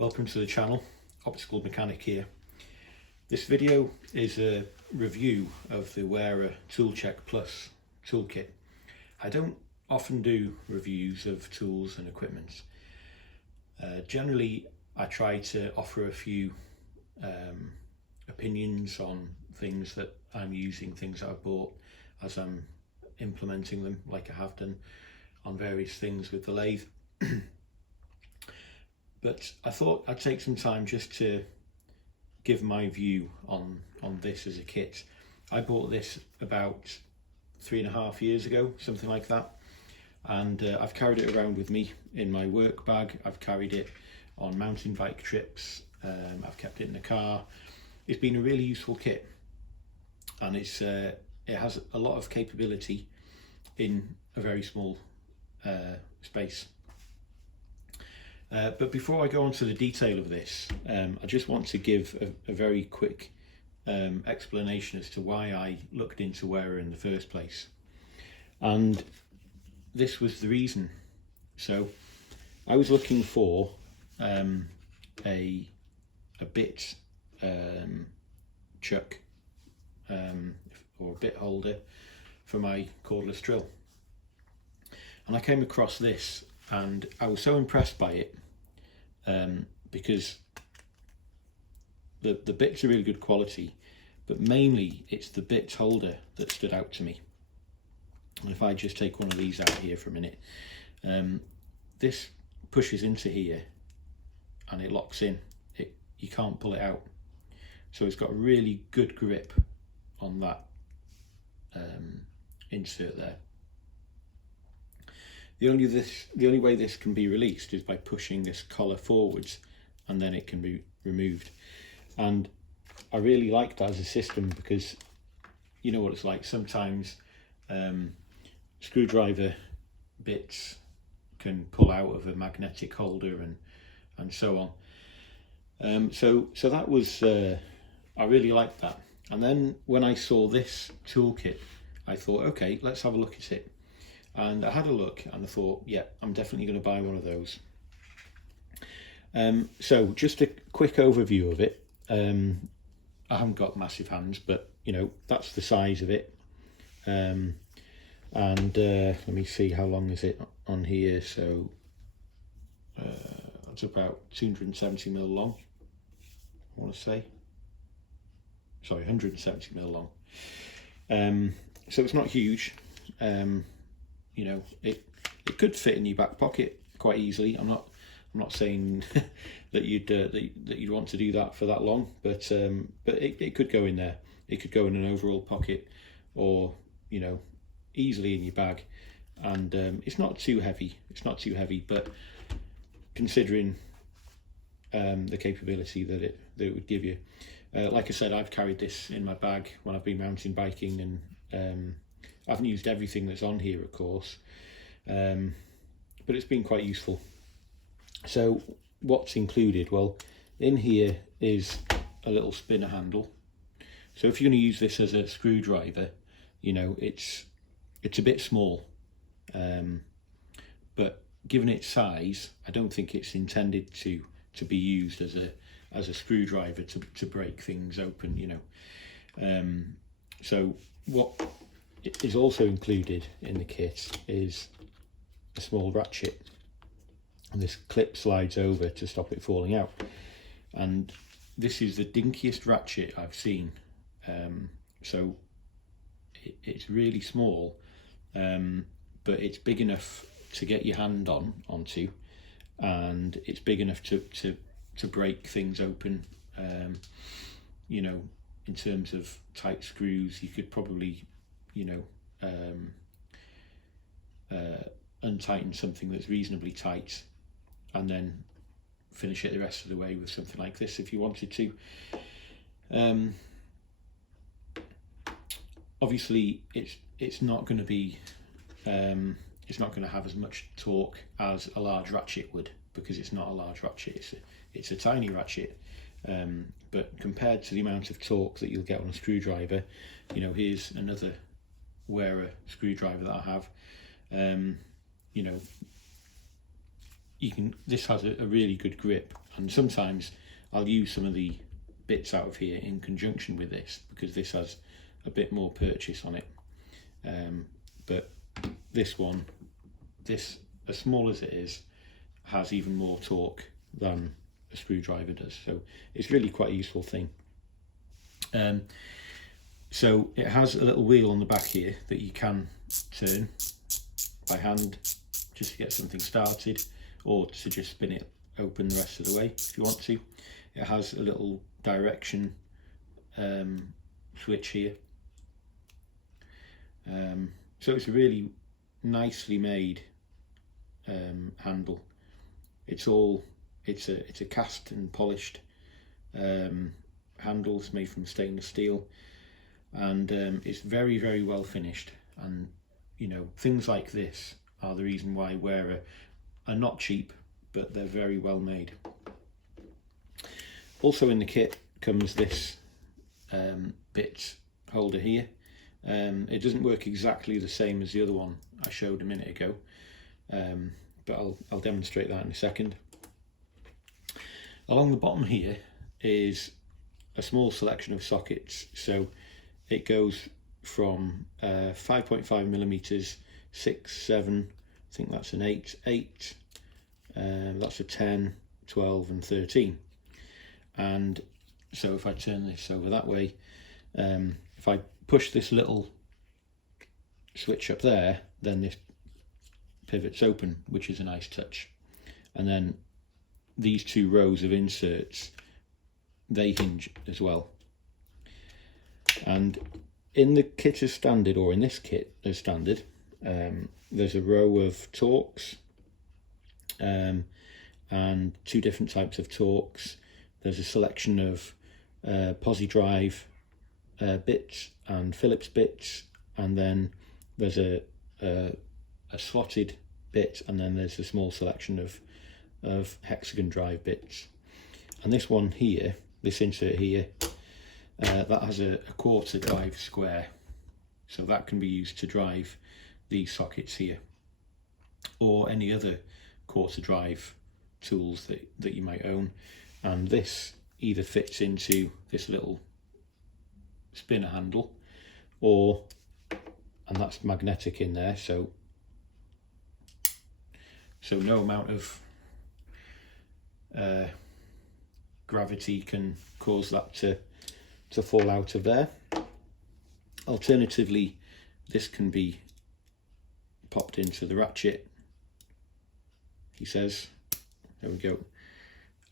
Welcome to the channel, Optical Mechanic here. This video is a review of the Wera Toolcheck PLUS toolkit. I don't often do reviews of tools and equipment. Generally, I try to offer a few opinions on things that I'm using, things that I've bought as I'm implementing them, like I have done on various things with the lathe. But I thought I'd take some time just to give my view on this as a kit. I bought this about 3.5 years ago, something like that, and I've carried it around with me in my work bag. I've carried it on mountain bike trips. I've kept it in the car. It's been a really useful kit, and it has a lot of capability in a very small space. But before I go on to the detail of this, I just want to give a very quick explanation as to why I looked into Wera in the first place. And this was the reason. So I was looking for a bit chuck or a bit holder for my cordless drill. And I came across this and I was so impressed by it because the bits are really good quality, but mainly it's the bit holder that stood out to me. And if I just take one of these out here for a minute, this pushes into here and it locks in. You can't pull it out, so it's got a really good grip on that insert there. The only way this can be released is by pushing this collar forwards, and then it can be removed. And I really like that as a system, because you know what it's like. Sometimes screwdriver bits can pull out of a magnetic holder and so on. So that was I really liked that. And then when I saw this toolkit, I thought, okay, let's have a look at it. And I had a look and I thought, yeah, I'm definitely going to buy one of those. So just a quick overview of it. I haven't got massive hands, but you know, that's the size of it. And let me see, how long is it on here? So it's about 270 mil long, I want to say. Sorry, 170 mil long. So it's not huge. You know, it could fit in your back pocket quite easily. I'm not saying that you'd want to do that for that long, but it could go in there. It could go in an overall pocket, or you know, easily in your bag. And it's not too heavy. It's not too heavy, but considering the capability that it would give you, like I said, I've carried this in my bag when I've been mountain biking, and I haven't used everything that's on here, of course, but it's been quite useful. So what's included? Well, in here is a little spinner handle. So if you're going to use this as a screwdriver, you know, it's a bit small, but given its size, I don't think it's intended to be used as a screwdriver to break things open, you know. So what is also included in the kit is a small ratchet, and this clip slides over to stop it falling out. And this is the dinkiest ratchet I've seen. So it's really small, but it's big enough to get your hand onto, and it's big enough to break things open. You know, in terms of tight screws, you could probably, you know, untighten something that's reasonably tight and then finish it the rest of the way with something like this if you wanted to. Obviously it's not going to be it's not going to have as much torque as a large ratchet would, because it's not a large ratchet, it's a tiny ratchet. But compared to the amount of torque that you'll get on a screwdriver, you know, here's another Wera screwdriver that I have. You know, this has a really good grip, and sometimes I'll use some of the bits out of here in conjunction with this because this has a bit more purchase on it. But this one, as small as it is, has even more torque than a screwdriver does, so it's really quite a useful thing. So it has a little wheel on the back here that you can turn by hand just to get something started, or to just spin it open the rest of the way if you want to. It has a little direction switch here. So it's a really nicely made handle. It's a cast and polished handle. It's made from stainless steel, and it's very, very well finished. And you know, things like this are the reason why Wera are not cheap, but they're very well made. Also in the kit comes this bit holder here. It doesn't work exactly the same as the other one I showed a minute ago, but I'll demonstrate that in a second. Along the bottom here is a small selection of sockets, so it goes from 5.5 millimeters, 6, 7, I think that's an 8, that's a 10, 12 and 13. And so if I turn this over that way, if I push this little switch up there, then this pivots open, which is a nice touch. And then these two rows of inserts, they hinge as well. And in the kit as standard, or in this kit as standard, there's a row of Torx, and two different types of Torx. There's a selection of posi drive bits and Phillips bits, and then there's a slotted bit, and then there's a small selection of hexagon drive bits. And this one here, this insert here, that has a quarter drive square, so that can be used to drive these sockets here, or any other quarter drive tools that you might own. And this either fits into this little spinner handle, and that's magnetic in there, so no amount of gravity can cause that to fall out of there. Alternatively, this can be popped into the ratchet, he says. There we go.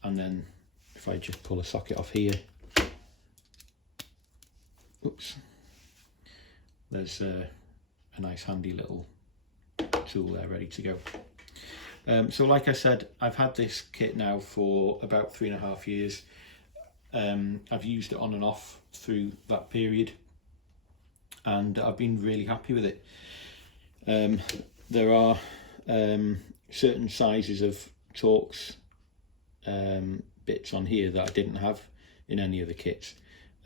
And then if I just pull a socket off here, oops, there's a nice handy little tool there ready to go. So like I said, I've had this kit now for about 3.5 years. I've used it on and off through that period, and I've been really happy with it. There are certain sizes of Torx bits on here that I didn't have in any of the kits.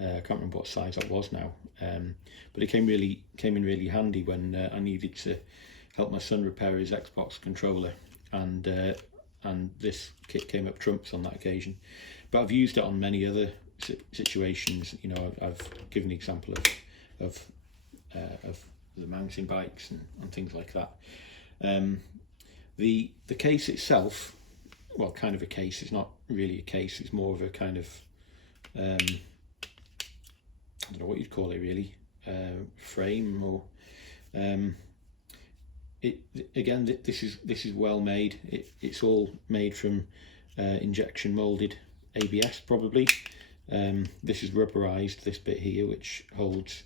I can't remember what size that was now, but it came in really handy when I needed to help my son repair his Xbox controller, and this kit came up trumps on that occasion. But I've used it on many other situations. You know, I've given an example of the mountain bikes and things like that. The case itself, well, kind of a case, it's not really a case, it's more of a kind of I don't know what you'd call it really, frame, or again, this is well made. It's all made from injection molded ABS probably. This is rubberized, this bit here, which holds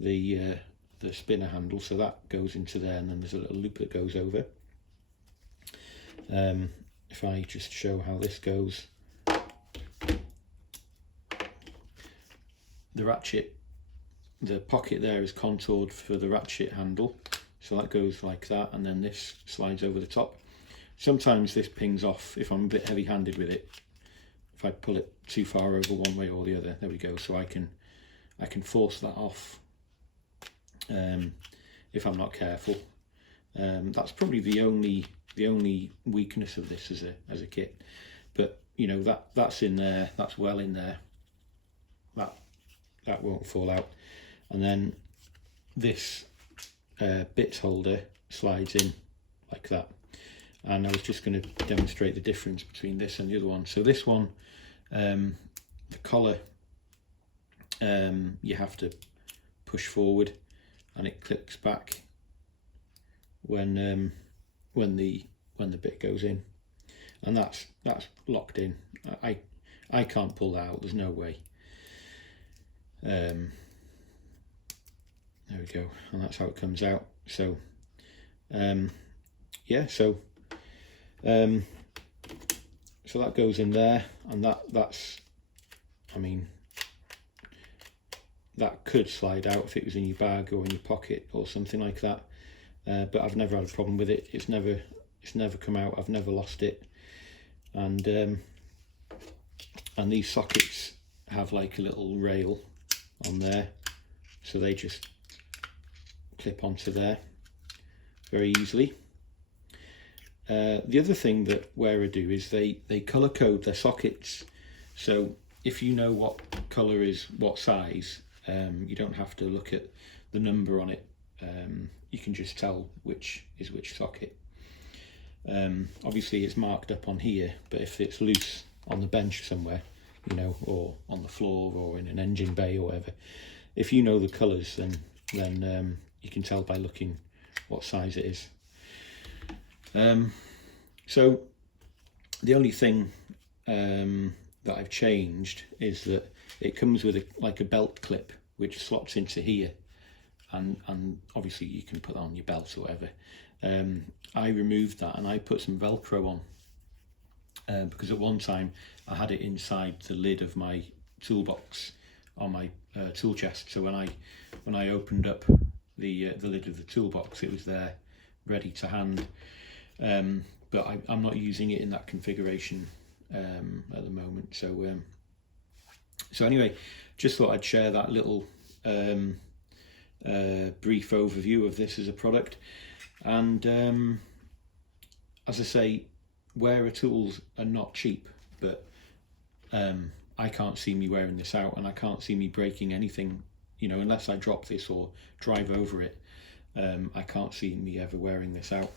the spinner handle, so that goes into there, and then there's a little loop that goes over. If I just show how this goes, the ratchet, the pocket there is contoured for the ratchet handle, so that goes like that, and then this slides over the top. Sometimes this pings off if I'm a bit heavy-handed with it. If I pull it too far over one way or the other, there we go. So I can force that off if I'm not careful. That's probably the only the only weakness of this as a kit. But you know, that's in there, that's well in there, that won't fall out. And then this bits holder slides in like that. And I was just going to demonstrate the difference between this and the other one. So this one, the collar, you have to push forward and it clicks back when the bit goes in, and that's locked in. I can't pull that out, there's no way. There we go, and that's how it comes out. So yeah, so that goes in there, and that's, I mean, that could slide out if it was in your bag or in your pocket or something like that. But I've never had a problem with it. It's never come out. I've never lost it. And these sockets have like a little rail on there, so they just clip onto there very easily. The other thing that Wera do is they colour code their sockets. So if you know what colour is what size, you don't have to look at the number on it. You can just tell which is which socket. Obviously it's marked up on here, but if it's loose on the bench somewhere, you know, or on the floor or in an engine bay or whatever, if you know the colours, then you can tell by looking what size it is. So the only thing that I've changed is that it comes with like a belt clip which slots into here, and obviously you can put that on your belt or whatever. I removed that and I put some Velcro on, because at one time I had it inside the lid of my toolbox on my tool chest. So when I opened up the lid of the toolbox, it was there ready to hand. But I'm not using it in that configuration at the moment. So anyway, just thought I'd share that little brief overview of this as a product. And as I say, Wera tools are not cheap, but I can't see me wearing this out, and I can't see me breaking anything, you know, unless I drop this or drive over it. I can't see me ever wearing this out.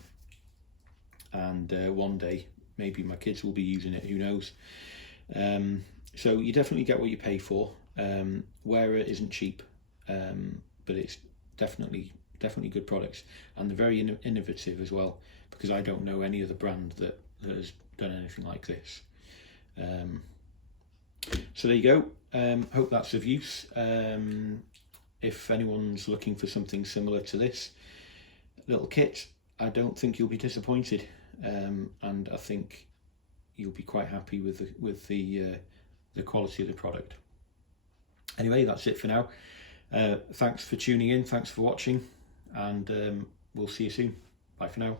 And one day maybe my kids will be using it, who knows. So you definitely get what you pay for. Wera isn't cheap, but it's definitely good products, and they're very innovative as well, because I don't know any other brand that has done anything like this. So there you go. Hope that's of use. If anyone's looking for something similar to this little kit, I don't think you'll be disappointed, and I think you'll be quite happy with the quality of the product. Anyway, that's it for now. Thanks for tuning in, thanks for watching, and we'll see you soon. Bye for now.